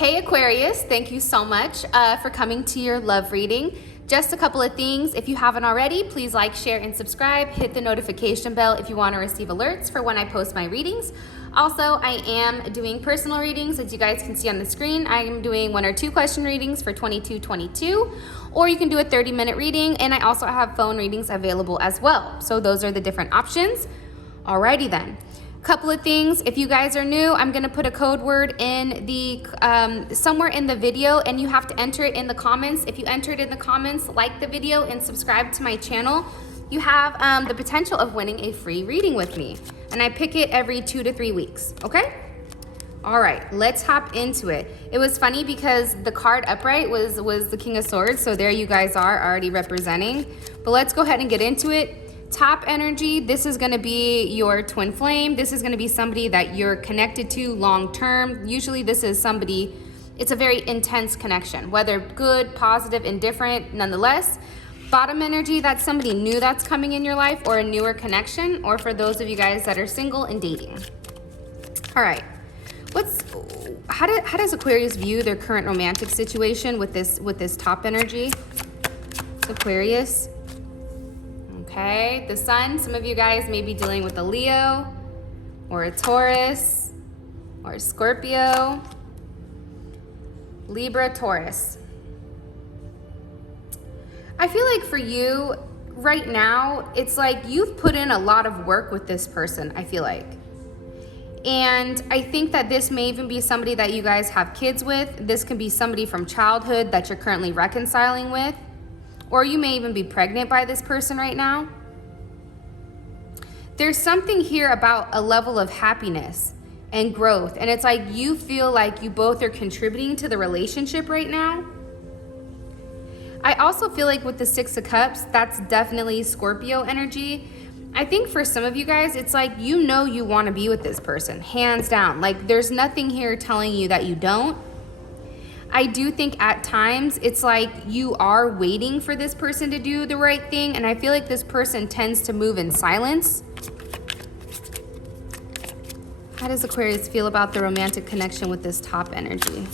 Hey Aquarius, thank you so much for coming to your love reading. Just a couple of things. If you haven't already, please like, share, and subscribe. Hit the notification bell if you want to receive alerts for when I post my readings. Also, I am doing personal readings. As you guys can see on the screen, I am doing 1 or 2 question readings for 2222, or you can do a 30-minute reading, and I also have phone readings available as well. So those are the different options. Alrighty then. Couple of things. If you guys are new, I'm going to put a code word in the somewhere in the video, and you have to enter it in the comments. If you enter it in the comments, like the video and subscribe to my channel, you have the potential of winning a free reading with me. And I pick it every 2 to 3 weeks. Okay? All right, let's hop into it. It was funny because the card upright was the King of Swords, so there you guys are already representing. But let's go ahead and get into it. Top energy, this is going to be your twin flame. This is going to be somebody that you're connected to long term. Usually this is somebody, it's a very intense connection, whether good, positive, indifferent, nonetheless. Bottom energy, that's somebody new that's coming in your life, or a newer connection, or for those of you guys that are single and dating. All right, how does Aquarius view their current romantic situation with this top energy? Aquarius. Okay, the sun, some of you guys may be dealing with a Leo or a Taurus or a Scorpio, Libra, Taurus. I feel like for you right now, it's like you've put in a lot of work with this person, I feel like. And I think that this may even be somebody that you guys have kids with. This can be somebody from childhood that you're currently reconciling with. Or you may even be pregnant by this person right now. There's something here about a level of happiness and growth. And it's like you feel like you both are contributing to the relationship right now. I also feel like with the 6 of Cups, that's definitely Scorpio energy. I think for some of you guys, it's like you know you want to be with this person, hands down. Like there's nothing here telling you that you don't. I do think at times it's like you are waiting for this person to do the right thing, and I feel like this person tends to move in silence. How does Aquarius feel about the romantic connection with this top energy?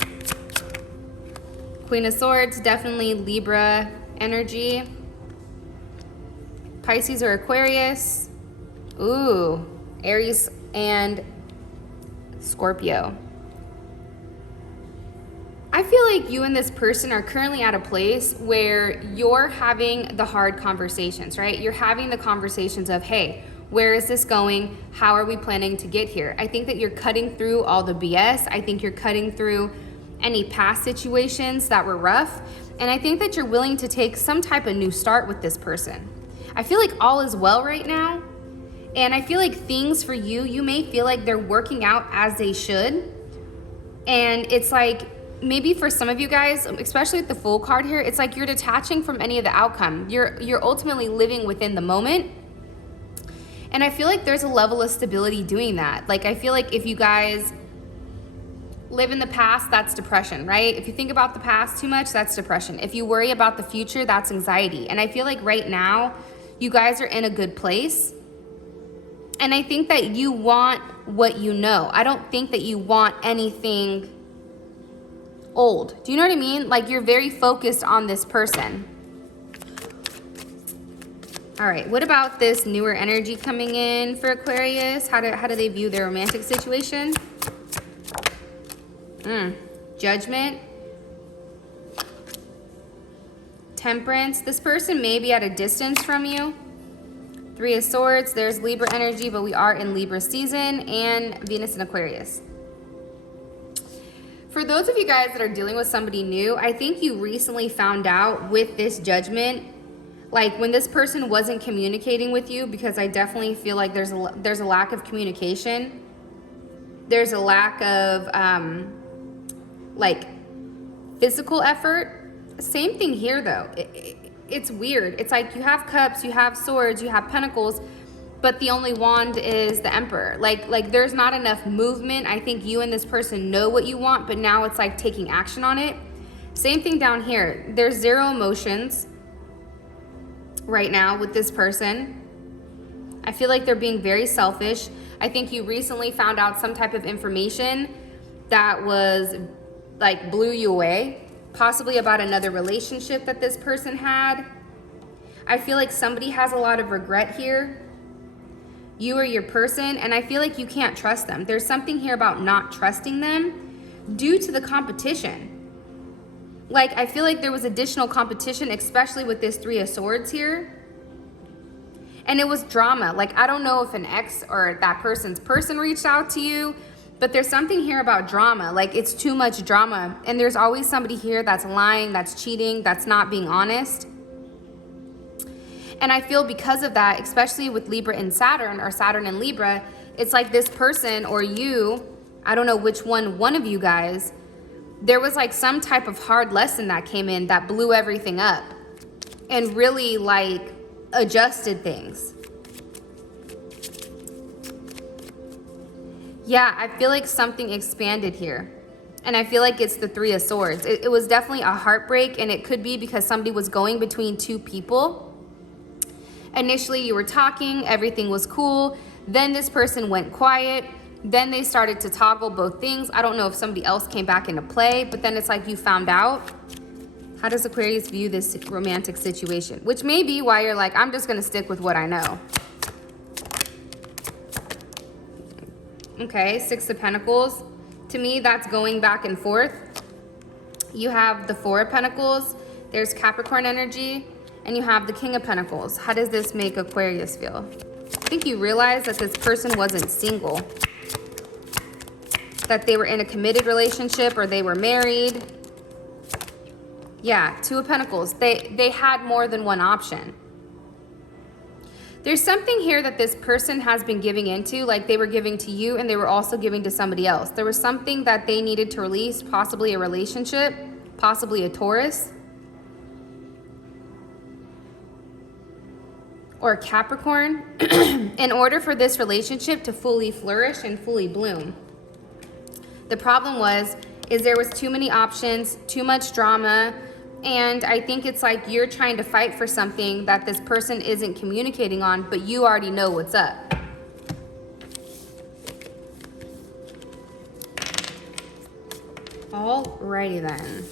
Queen of Swords, definitely Libra energy. Pisces or Aquarius. Ooh, Aries and Scorpio. I feel like you and this person are currently at a place where you're having the hard conversations, right? You're having the conversations of, hey, where is this going? How are we planning to get here? I think that you're cutting through all the BS. I think you're cutting through any past situations that were rough. And I think that you're willing to take some type of new start with this person. I feel like all is well right now. And I feel like things for you, you may feel like they're working out as they should. And it's like, maybe for some of you guys, especially with the Fool card here, it's like you're detaching from any of the outcome. You're ultimately living within the moment. And I feel like there's a level of stability doing that. Like I feel like if you guys live in the past, that's depression, right? If you think about the past too much, that's depression. If you worry about the future, that's anxiety. And I feel like right now, you guys are in a good place. And I think that you want what you know. I don't think that you want anything old. Do you know what I mean? Like you're very focused on this person. All right, what about this newer energy coming in for Aquarius? How do they view their romantic situation? Judgment. Temperance. This person may be at a distance from you. 3 of Swords. There's Libra energy, but we are in Libra season, and Venus in Aquarius. For those of you guys that are dealing with somebody new, I think you recently found out with this Judgment, like when this person wasn't communicating with you, because I definitely feel like there's a lack of communication. There's a lack of like physical effort. Same thing here though. It's weird. It's like you have Cups, you have Swords, you have Pentacles, but the only wand is the Emperor. Like there's not enough movement. I think you and this person know what you want, but now it's like taking action on it. Same thing down here. There's 0 emotions right now with this person. I feel like they're being very selfish. I think you recently found out some type of information that was like blew you away, possibly about another relationship that this person had. I feel like somebody has a lot of regret here, you or your person, and I feel like you can't trust them. There's something here about not trusting them due to the competition. Like, I feel like there was additional competition, especially with this Three of Swords here. And it was drama. Like, I don't know if an ex or that person's person reached out to you, but there's something here about drama. Like, it's too much drama. And there's always somebody here that's lying, that's cheating, that's not being honest. And I feel because of that, especially with Libra and Saturn, or Saturn and Libra, it's like this person or you, I don't know which one of you guys, there was like some type of hard lesson that came in that blew everything up and really like adjusted things. Yeah, I feel like something expanded here. And I feel like it's the Three of Swords. It was definitely a heartbreak, and it could be because somebody was going between two people. Initially, you were talking, everything was cool. Then this person went quiet. Then they started to toggle both things. I don't know if somebody else came back into play, but then it's like you found out. How does Aquarius view this romantic situation? Which may be why you're like, I'm just going to stick with what I know. Okay, Six of Pentacles. To me, that's going back and forth. You have the Four of Pentacles. There's Capricorn energy. And you have the King of Pentacles. How does this make Aquarius feel? I think you realize that this person wasn't single. That they were in a committed relationship or they were married. Yeah, Two of Pentacles. They had more than one option. There's something here that this person has been giving into, like they were giving to you and they were also giving to somebody else. There was something that they needed to release, possibly a relationship, possibly a Taurus. Or a Capricorn, in order for this relationship to fully flourish and fully bloom. The problem is there was too many options, too much drama, and I think it's like you're trying to fight for something that this person isn't communicating on, but you already know what's up. Alrighty then.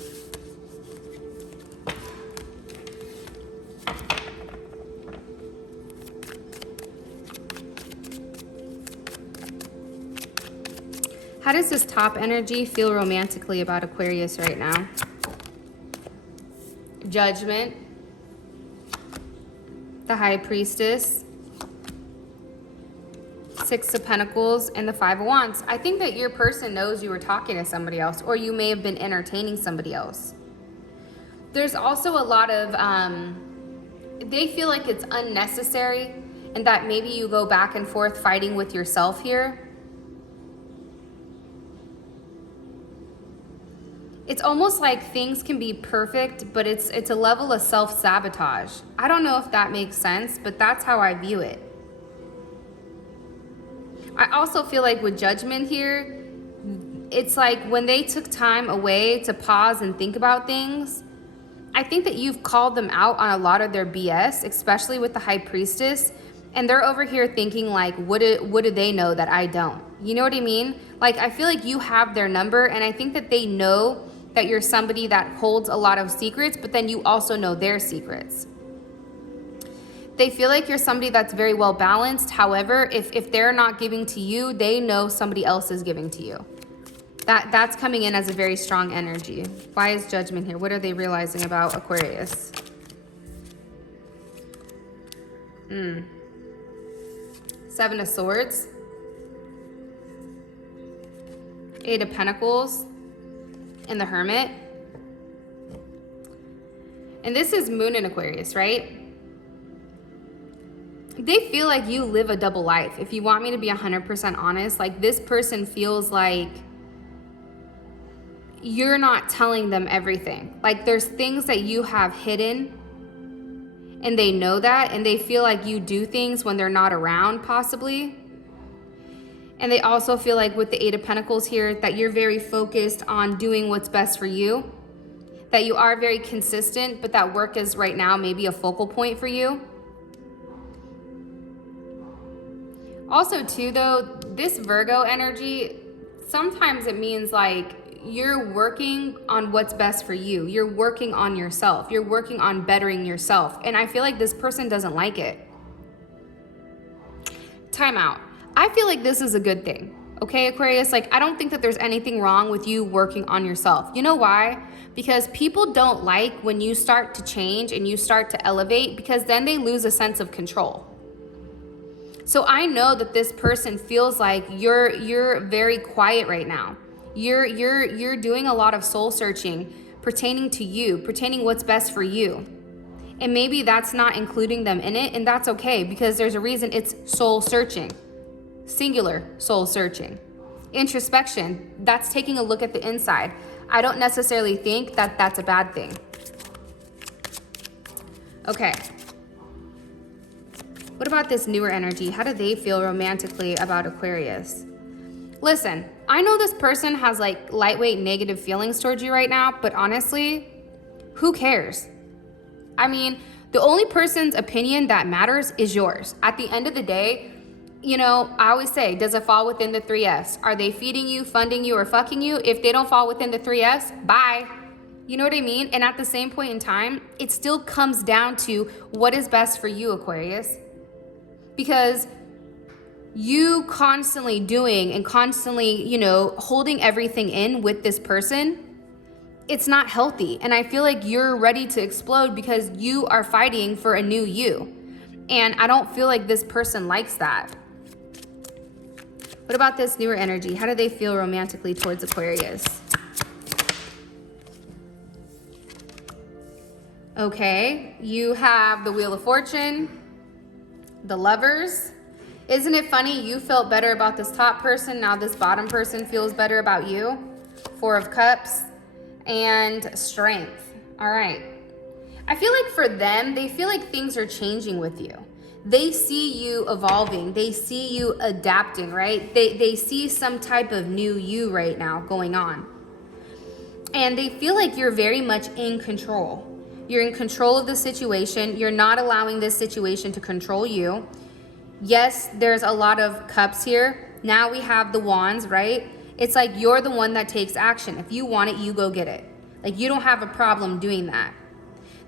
How does this top energy feel romantically about Aquarius right now? Judgment, the High Priestess, Six of Pentacles, and the Five of Wands. I think that your person knows you were talking to somebody else, or you may have been entertaining somebody else. There's also a lot of, they feel like it's unnecessary, and that maybe you go back and forth fighting with yourself here. It's almost like things can be perfect, but it's a level of self-sabotage. I don't know if that makes sense, but that's how I view it. I also feel like with Judgment here, it's like when they took time away to pause and think about things, I think that you've called them out on a lot of their BS, especially with the High Priestess, and they're over here thinking like, what do they know that I don't? You know what I mean? Like, I feel like you have their number, and I think that they know that you're somebody that holds a lot of secrets, but then you also know their secrets. They feel like you're somebody that's very well balanced. However, if they're not giving to you, they know somebody else is giving to you. That's coming in as a very strong energy. Why is Judgment here? What are they realizing about Aquarius? Seven of Swords. Eight of Pentacles. And the Hermit. And this is Moon in Aquarius, right? They feel like you live a double life. If you want me to be 100% honest, like this person feels like you're not telling them everything. Like there's things that you have hidden and they know that, and they feel like you do things when they're not around, possibly. And they also feel like with the Eight of Pentacles here that you're very focused on doing what's best for you, that you are very consistent, but that work is right now maybe a focal point for you. Also too though, this Virgo energy, sometimes it means like you're working on what's best for you. You're working on yourself. You're working on bettering yourself. And I feel like this person doesn't like it. Time out. I feel like this is a good thing. Okay, Aquarius? Like, I don't think that there's anything wrong with you working on yourself. You know why? Because people don't like when you start to change and you start to elevate, because then they lose a sense of control. So I know that this person feels like you're very quiet right now. You're doing a lot of soul searching pertaining to you, pertaining what's best for you. And maybe that's not including them in it, and that's okay, because there's a reason it's soul searching. Singular soul searching. Introspection, that's taking a look at the inside. I don't necessarily think that that's a bad thing. Okay. What about this newer energy? How do they feel romantically about Aquarius? Listen, I know this person has like lightweight negative feelings towards you right now, but honestly, who cares? I mean, the only person's opinion that matters is yours. At the end of the day, you know, I always say, does it fall within the 3Fs? Are they feeding you, funding you, or fucking you? If they don't fall within the 3Fs, bye. You know what I mean? And at the same point in time, it still comes down to what is best for you, Aquarius. Because you constantly doing and constantly, you know, holding everything in with this person, it's not healthy. And I feel like you're ready to explode because you are fighting for a new you. And I don't feel like this person likes that. What about this newer energy? How do they feel romantically towards Aquarius? Okay, you have the Wheel of Fortune, the Lovers. Isn't it funny? You felt better about this top person. Now this bottom person feels better about you. 4 of Cups and Strength. All right. I feel like for them, they feel like things are changing with you. They see you evolving. They see you adapting, right? They see some type of new you right now going on. And they feel like you're very much in control. You're in control of the situation. You're not allowing this situation to control you. Yes, there's a lot of cups here. Now we have the wands, right? It's like you're the one that takes action. If you want it, you go get it. Like you don't have a problem doing that.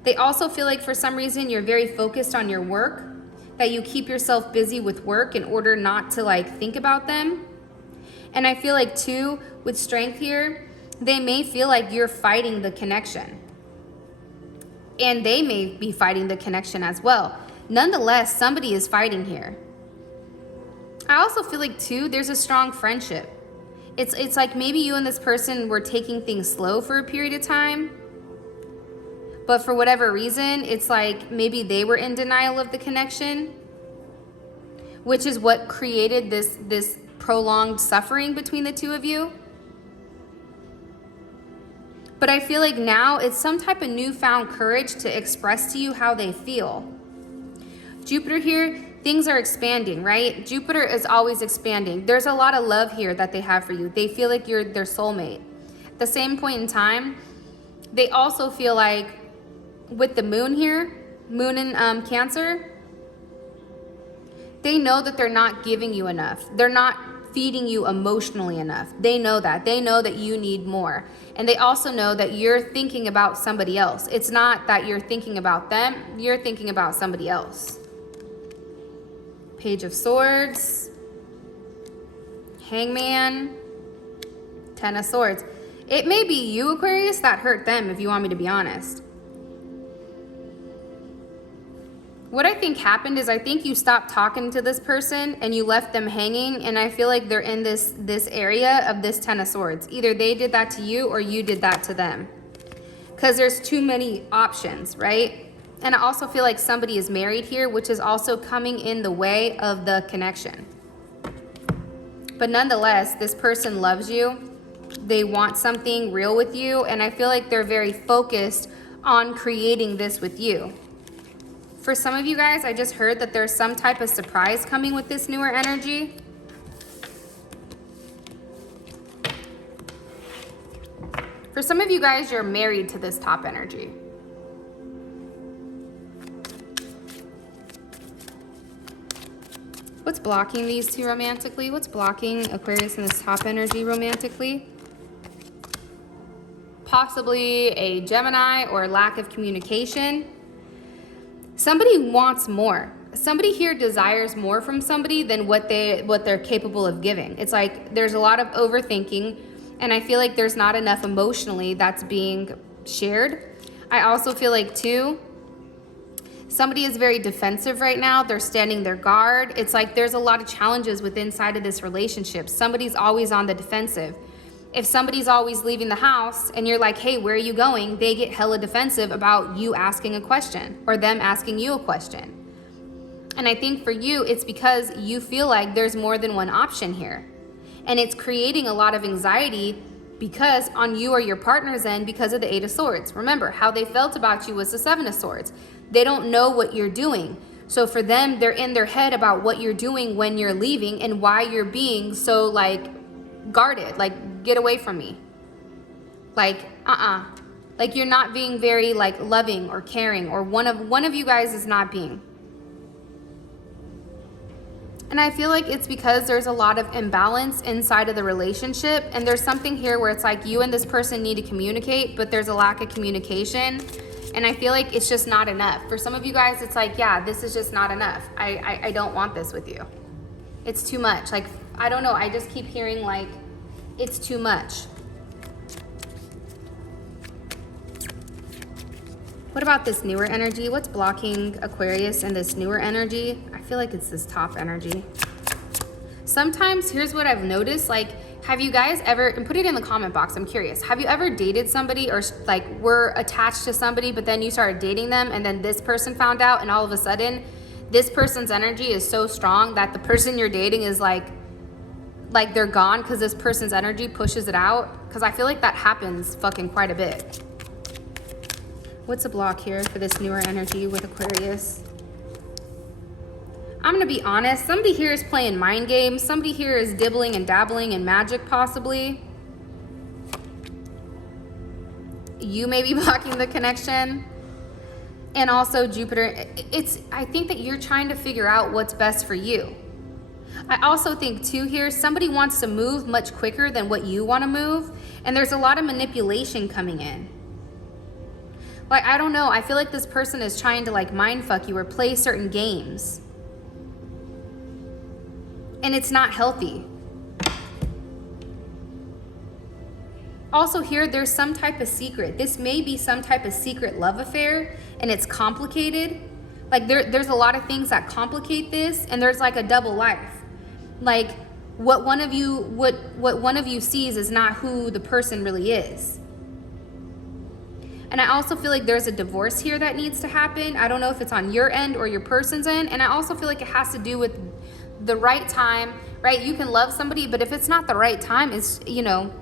They also feel like for some reason you're very focused on your work, that you keep yourself busy with work in order not to like think about them. And I feel like too, with Strength here, they may feel like you're fighting the connection. And they may be fighting the connection as well. Nonetheless, somebody is fighting here. I also feel like too, there's a strong friendship. It's like maybe you and this person were taking things slow for a period of time. But for whatever reason, it's like maybe they were in denial of the connection, which is what created this prolonged suffering between the two of you. But I feel like now it's some type of newfound courage to express to you how they feel. Jupiter here, things are expanding, right? Jupiter is always expanding. There's a lot of love here that they have for you. They feel like you're their soulmate. At the same point in time, they also feel like with the moon here, moon in Cancer, they know that they're not giving you enough. They're not feeding you emotionally enough. They know that. They know that you need more. And they also know that you're thinking about somebody else. It's not that you're thinking about them. You're thinking about somebody else. Page of Swords, Hangman, 10 of Swords. It may be you, Aquarius, that hurt them, if you want me to be honest. What I think happened is I think you stopped talking to this person and you left them hanging, and I feel like they're in this area of this 10 of Swords. Either they did that to you or you did that to them. Because there's too many options, right? And I also feel like somebody is married here, which is also coming in the way of the connection. But nonetheless, this person loves you. They want something real with you, and I feel like they're very focused on creating this with you. For some of you guys, I just heard that there's some type of surprise coming with this newer energy. For some of you guys, you're married to this top energy. What's blocking these two romantically? What's blocking Aquarius and this top energy romantically? possibly a Gemini or lack of communication. Somebody wants more. Somebody here desires more from somebody than what they're capable of giving. It's like there's a lot of overthinking, and I feel like there's not enough emotionally that's being shared. I also feel like too, somebody is very defensive right now. They're standing their guard. It's like there's a lot of challenges within inside of this relationship. Somebody's always on the defensive. If somebody's always leaving the house and you're like, hey, where are you going? They get hella defensive about you asking a question or them asking you a question. And I think for you, it's because you feel like there's more than one option here. And it's creating a lot of anxiety because on you or your partner's end, because of the Eight of Swords. Remember, how they felt about you was the Seven of Swords. They don't know what you're doing. So for them, they're in their head about what you're doing when you're leaving and why you're being so like guarded, like get away from me. Like, like you're not being very like loving or caring, or one of you guys is not being. And I feel like it's because there's a lot of imbalance inside of the relationship, and there's something here where it's like you and this person need to communicate, but there's a lack of communication. And I feel like it's just not enough. For some of you guys, it's like, yeah, this is just not enough. I don't want this with you. It's too much. Like, I don't know. I just keep hearing like, it's too much. What about this newer energy? What's blocking Aquarius and this newer energy? I feel like it's this top energy. Sometimes, here's what I've noticed, like, have you guys ever, and put it in the comment box, I'm curious, have you ever dated somebody or like were attached to somebody, but then you started dating them and then this person found out, and all of a sudden this person's energy is so strong that the person you're dating is like they're gone because this person's energy pushes it out? Because I feel like that happens fucking quite a bit. What's a block here for this newer energy with Aquarius? I'm gonna be honest, somebody here is playing mind games. Somebody here is dibbling and dabbling in magic, possibly. You may be blocking the connection. And also Jupiter, I think that you're trying to figure out what's best for you. I also think too here, somebody wants to move much quicker than what you wanna move. And there's a lot of manipulation coming in. Like, I don't know, I feel like this person is trying to like mind fuck you or play certain games. And it's not healthy. Also here, there's some type of secret. This may be some type of secret love affair, and it's complicated. Like there's a lot of things that complicate this, and there's like a double life. Like what one of you sees is not who the person really is. And I also feel like there's a divorce here that needs to happen. I don't know if it's on your end or your person's end. And I also feel like it has to do with the right time, right? You can love somebody, but if it's not the right time, it's, you know,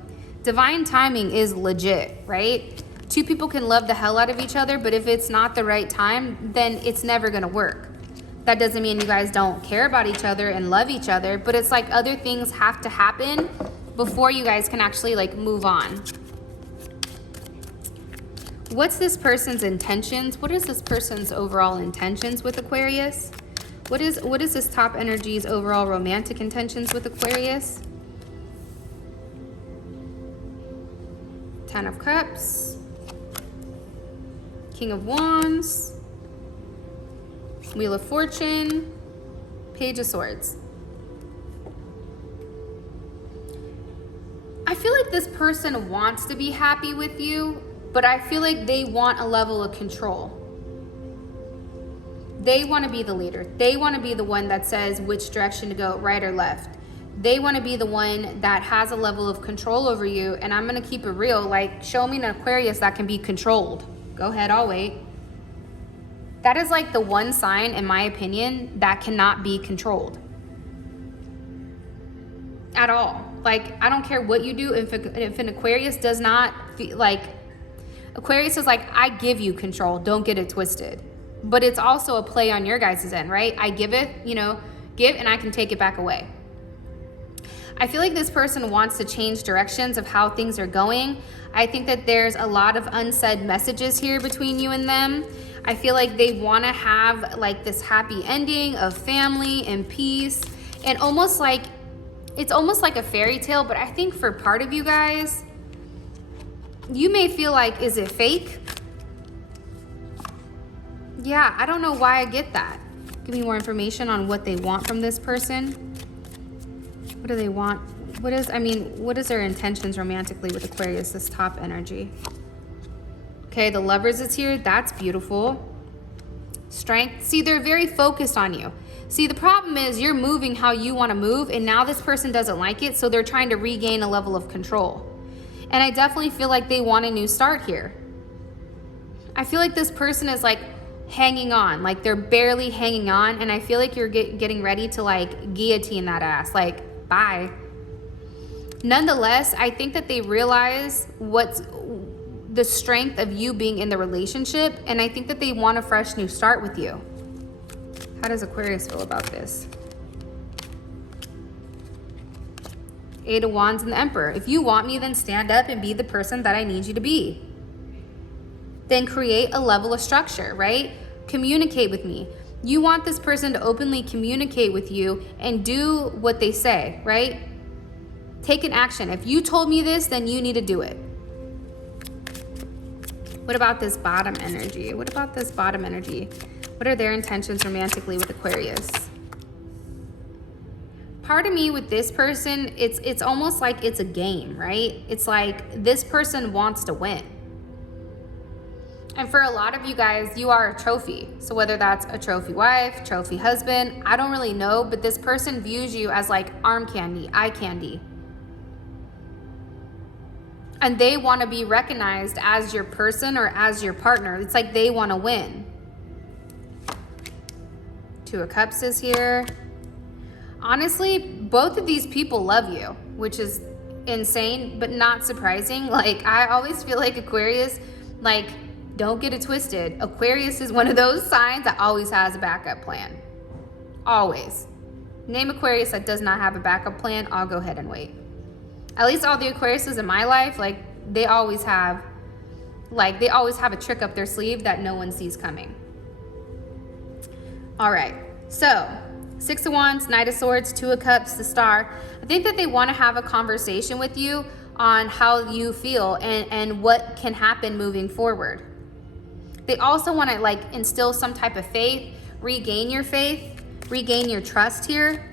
divine timing is legit, right? Two people can love the hell out of each other, but if it's not the right time, then it's never gonna work. That doesn't mean you guys don't care about each other and love each other, but it's like other things have to happen before you guys can actually like move on. What's this person's intentions? What is this person's overall intentions with Aquarius? What is this top energy's overall romantic intentions with Aquarius? Ten of Cups, King of Wands, Wheel of Fortune, Page of Swords. I feel like this person wants to be happy with you, but I feel like they want a level of control. They want to be the leader. They want to be the one that says which direction to go, right or left. They want to be the one that has a level of control over you. And I'm going to keep it real. Like, show me an Aquarius that can be controlled. Go ahead, I'll wait. That is like the one sign, in my opinion, that cannot be controlled. At all. Like, I don't care what you do. If an Aquarius does not feel like, Aquarius is like, I give you control. Don't get it twisted. But it's also a play on your guys' end, right? I give it, you know, give and I can take it back away. I feel like this person wants to change directions of how things are going. I think that there's a lot of unsaid messages here between you and them. I feel like they want to have like this happy ending of family and peace, and almost like, it's almost like a fairy tale, but I think for part of you guys, You may feel like, is it fake? Yeah, I don't know why I get that. Give me more information on what they want from this person. What do they want? What is their intentions romantically with Aquarius, this top energy? Okay, the Lovers is here. That's beautiful. Strength. See, they're very focused on you. See, the problem is you're moving how you want to move, and now this person doesn't like it, so they're trying to regain a level of control. And I definitely feel like they want a new start here. I feel like this person is like hanging on, like they're barely hanging on, and I feel like you're getting ready to like guillotine that ass, like bye. Nonetheless, I think that they realize what's the strength of you being in the relationship, and I think that they want a fresh new start with you. How does Aquarius feel about this? Eight of Wands and the Emperor. If you want me, then stand up and be the person that I need you to be. Then create a level of structure, right? Communicate with me. You want this person to openly communicate with you and do what they say, right? Take an action. If you told me this, then you need to do it. What about this bottom energy? What about this bottom energy? What are their intentions romantically with Aquarius? Part of me with this person, it's almost like it's a game, right? It's like this person wants to win. And for a lot of you guys, you are a trophy. So whether that's a trophy wife, trophy husband, I don't really know, but this person views you as like arm candy, eye candy. And they want to be recognized as your person or as your partner. It's like they want to win. Two of Cups is here. Honestly, both of these people love you, which is insane, but not surprising. Like, I always feel like Aquarius, like, don't get it twisted. Aquarius is one of those signs that always has a backup plan. Always. Name Aquarius that does not have a backup plan, I'll go ahead and wait. At least all the Aquariuses in my life, like, they always have a trick up their sleeve that no one sees coming. All right, so Six of Wands, Knight of Swords, Two of Cups, the Star. I think that they want to have a conversation with you on how you feel and what can happen moving forward. They also want to like instill some type of faith, regain your faith, regain your trust here.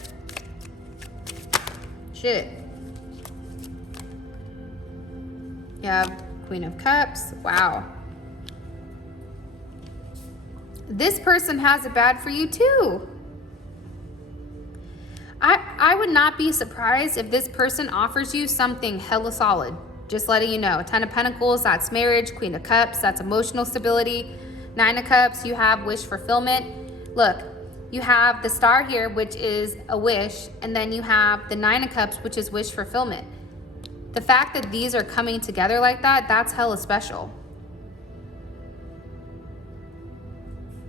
Shit. You have Queen of Cups. Wow. This person has it bad for you too. I would not be surprised if this person offers you something hella solid. Just letting you know. Ten of Pentacles, that's marriage. Queen of Cups, that's emotional stability. Nine of Cups, you have wish fulfillment. Look, you have the Star here, which is a wish, and then you have the Nine of Cups, which is wish fulfillment. The fact that these are coming together like that, that's hella special.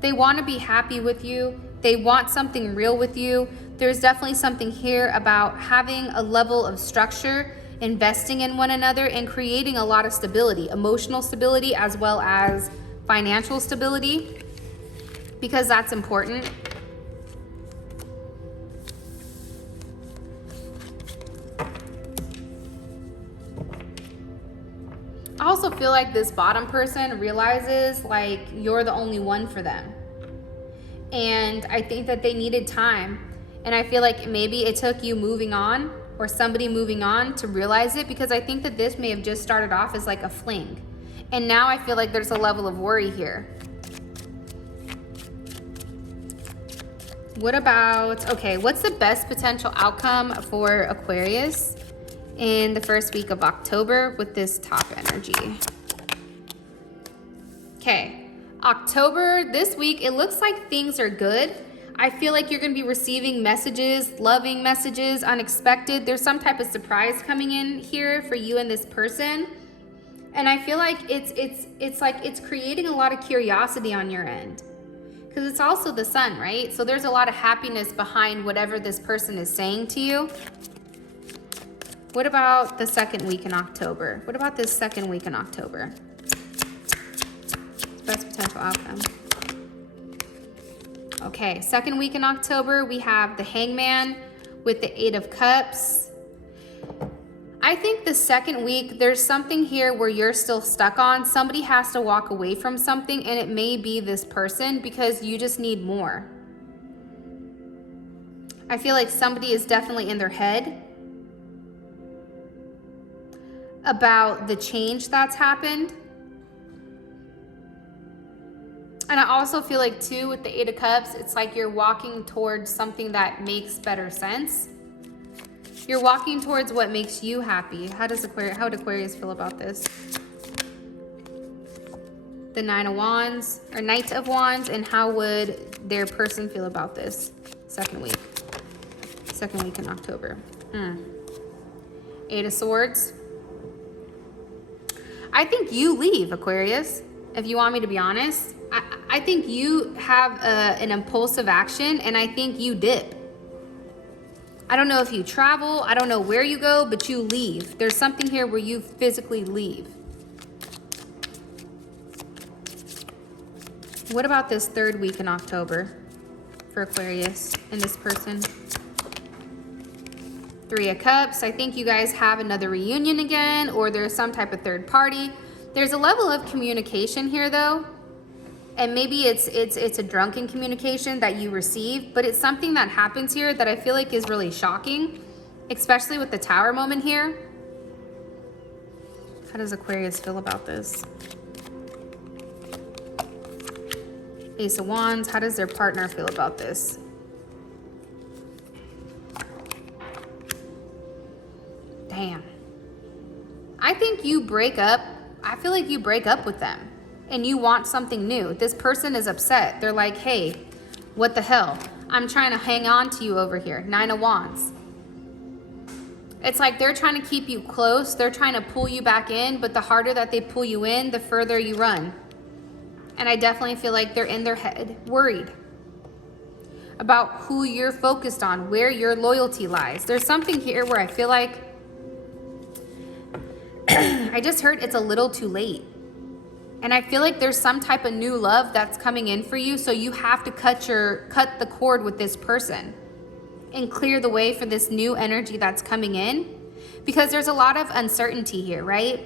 They want to be happy with you. They want something real with you. There's definitely something here about having a level of structure, investing in one another, and creating a lot of stability, emotional stability as well as financial stability, because that's important. I also feel like this bottom person realizes like you're the only one for them. And I think that they needed time. And I feel like maybe it took you moving on or somebody moving on to realize it, because I think that this may have just started off as like a fling. And now I feel like there's a level of worry here. What about, okay, what's the best potential outcome for Aquarius in the first week of October with this top energy? Okay, October, this week, it looks like things are good. I feel like you're going to be receiving messages, loving messages, unexpected. There's some type of surprise coming in here for you and this person. And I feel like it's creating a lot of curiosity on your end, because it's also the sun, right? So there's a lot of happiness behind whatever this person is saying to you. What about the second week in October? What about this second week in October? Best potential outcome. Okay, second week in October, we have the Hangman with the Eight of Cups. I I think the second week, there's something here where you're still stuck on. Somebody has to walk away from something, and it may be this person because you just need more. I feel like somebody is definitely in their head about the change that's happened. And I also feel like too, with the Eight of Cups, it's like you're walking towards something that makes better sense. You're walking towards what makes you happy. How would Aquarius feel about this? The Nine of Wands, or Knight of Wands, and how would their person feel about this second week in October? Eight of Swords. I think you leave, Aquarius, if you want me to be honest. I think you have an impulsive action, and I think you dip. I don't know if you travel, I don't know where you go, but you leave. There's something here where you physically leave. What about this third week in October for Aquarius and this person? Three of Cups. I think you guys have another reunion again, or there's some type of third party. There's a level of communication here though. And maybe it's a drunken communication that you receive, but it's something that happens here that I feel like is really shocking, especially with the Tower moment here. How does Aquarius feel about this? Ace of Wands. How does their partner feel about this? Damn. I think you break up. I feel like you break up with them. And you want something new. This person is upset. They're like, hey, what the hell? I'm trying to hang on to you over here. Nine of Wands. It's like they're trying to keep you close. They're trying to pull you back in, but the harder that they pull you in, the further you run. And I definitely feel like they're in their head worried about who you're focused on, where your loyalty lies. There's something here where I feel like I just heard it's a little too late. And I feel like there's some type of new love that's coming in for you. So you have to cut the cord with this person and clear the way for this new energy that's coming in, because there's a lot of uncertainty here, right?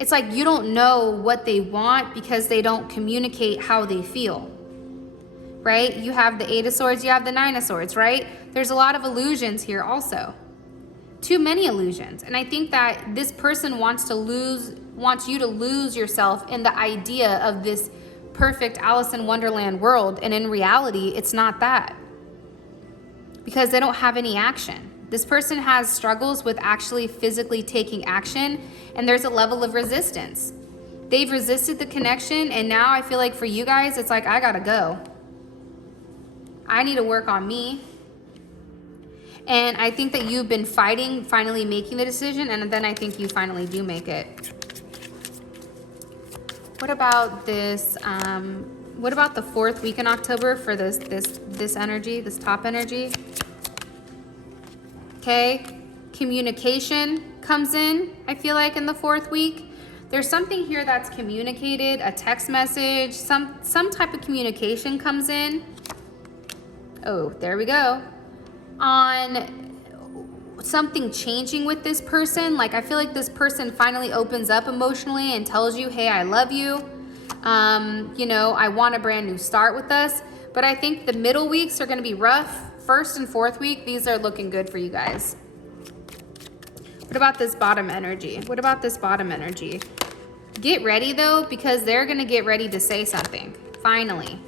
It's like you don't know what they want because they don't communicate how they feel, right? You have the Eight of Swords, you have the Nine of Swords, right? There's a lot of illusions here also. Too many illusions. And I think that this person wants you to lose yourself in the idea of this perfect Alice in Wonderland world. And in reality, it's not that. Because they don't have any action. This person has struggles with actually physically taking action, and there's a level of resistance. They've resisted the connection, and now I feel like for you guys, it's like, I gotta go. I need to work on me. And I think that you've been fighting, finally making the decision, and then I think you finally do make it. What about this? What about the fourth week in October for this energy, this top energy? Okay, communication comes in, I feel like, in the fourth week. There's something here that's communicated, a text message, some type of communication comes in. Oh, there we go. On something changing with this person. Like, I feel like this person finally opens up emotionally and tells you, hey, I love you. You know, I want a brand new start with us. But I think the middle weeks are going to be rough. First and fourth week, these are looking good for you guys. What about this bottom energy? What about this bottom energy? Get ready though, because they're going to get ready to say something. Finally.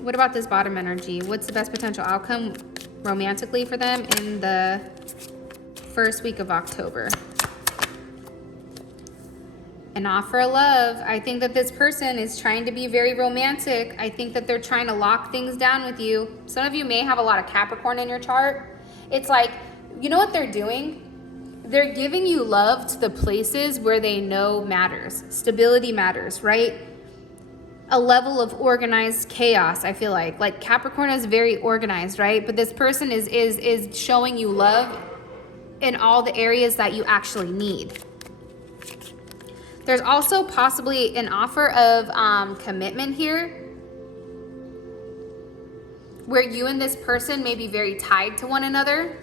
What about this bottom energy? What's the best potential outcome romantically for them in the first week of October? An offer of love. I think that this person is trying to be very romantic. I think that they're trying to lock things down with you. Some of you may have a lot of Capricorn in your chart. It's like, you know what they're doing? They're giving you love to the places where they know matters. Stability matters, right? A level of organized chaos, I feel like. Like Capricorn is very organized, right? But this person is showing you love in all the areas that you actually need. There's also possibly an offer of commitment here, where you and this person may be very tied to one another.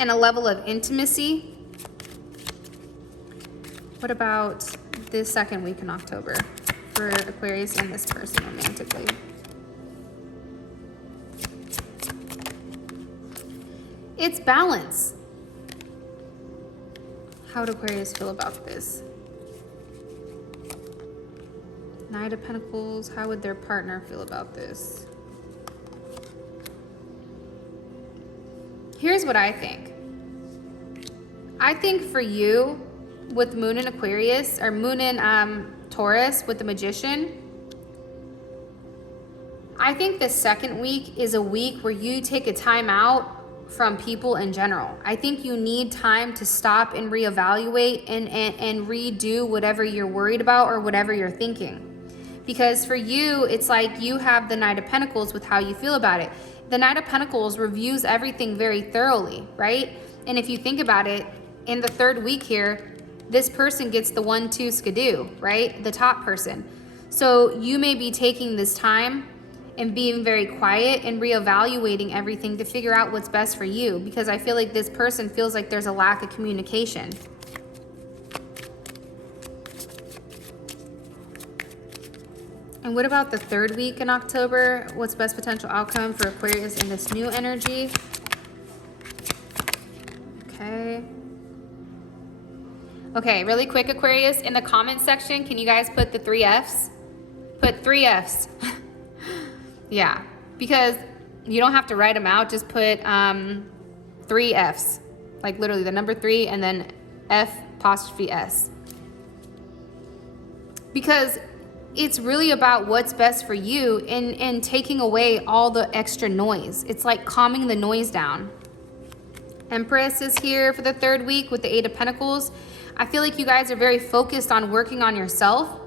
and a level of intimacy. What about this second week in October for Aquarius and this person romantically? It's balance. How would Aquarius feel about this? Knight of Pentacles, how would their partner feel about this? Here's what I think. I think for you, with Moon in Aquarius, or Moon in Taurus with the Magician, I think the second week is a week where you take a time out from people in general. I think you need time to stop and reevaluate and redo whatever you're worried about or whatever you're thinking. Because for you, it's like you have the Knight of Pentacles with how you feel about it. The Knight of Pentacles reviews everything very thoroughly, right? And if you think about it, in the third week here, this person gets the 1-2 skidoo, right? The top person. So you may be taking this time and being very quiet and reevaluating everything to figure out what's best for you, because I feel like this person feels like there's a lack of communication. And what about the third week in October? What's best potential outcome for Aquarius in this new energy? Okay. Okay, really quick, Aquarius, in the comment section, can you guys put the 3 Fs? Put 3 Fs. Yeah, because you don't have to write them out. Just put 3 Fs. Like literally the number 3 and then F''S. Because it's really about what's best for you and taking away all the extra noise. It's like calming the noise down. Empress is here for the third week with the 8 of Pentacles. I feel like you guys are very focused on working on yourself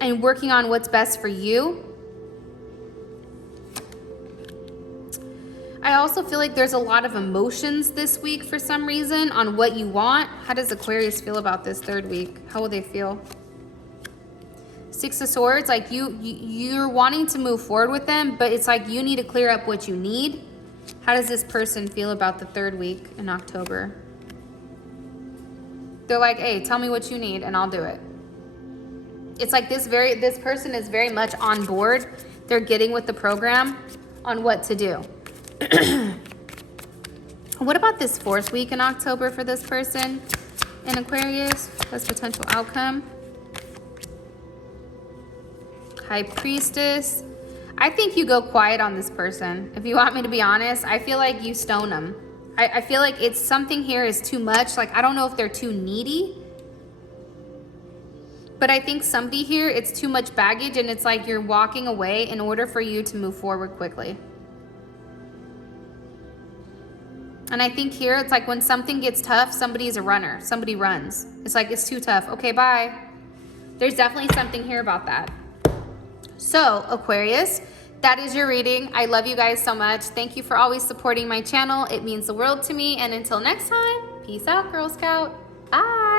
and working on what's best for you. I also feel like there's a lot of emotions this week for some reason on what you want. How does Aquarius feel about this third week? How will they feel? 6 of Swords, like you're wanting to move forward with them, but it's like you need to clear up what you need. How does this person feel about the third week in October? They're like, hey, tell me what you need and I'll do it. It's like this person is very much on board. They're getting with the program on what to do. What about this fourth week in October for this person in Aquarius? That's potential outcome. High Priestess. I think you go quiet on this person. If you want me to be honest, I feel like you stone them. I feel like it's something here is too much. Like, I don't know if they're too needy, but I think somebody here, it's too much baggage and it's like you're walking away in order for you to move forward quickly. And I think here, it's like when something gets tough, somebody's a runner. Somebody runs. It's like, it's too tough. Okay, bye. There's definitely something here about that. So, Aquarius, that is your reading. I love you guys so much. Thank you for always supporting my channel. It means the world to me. And until next time, peace out, Girl Scout. Bye.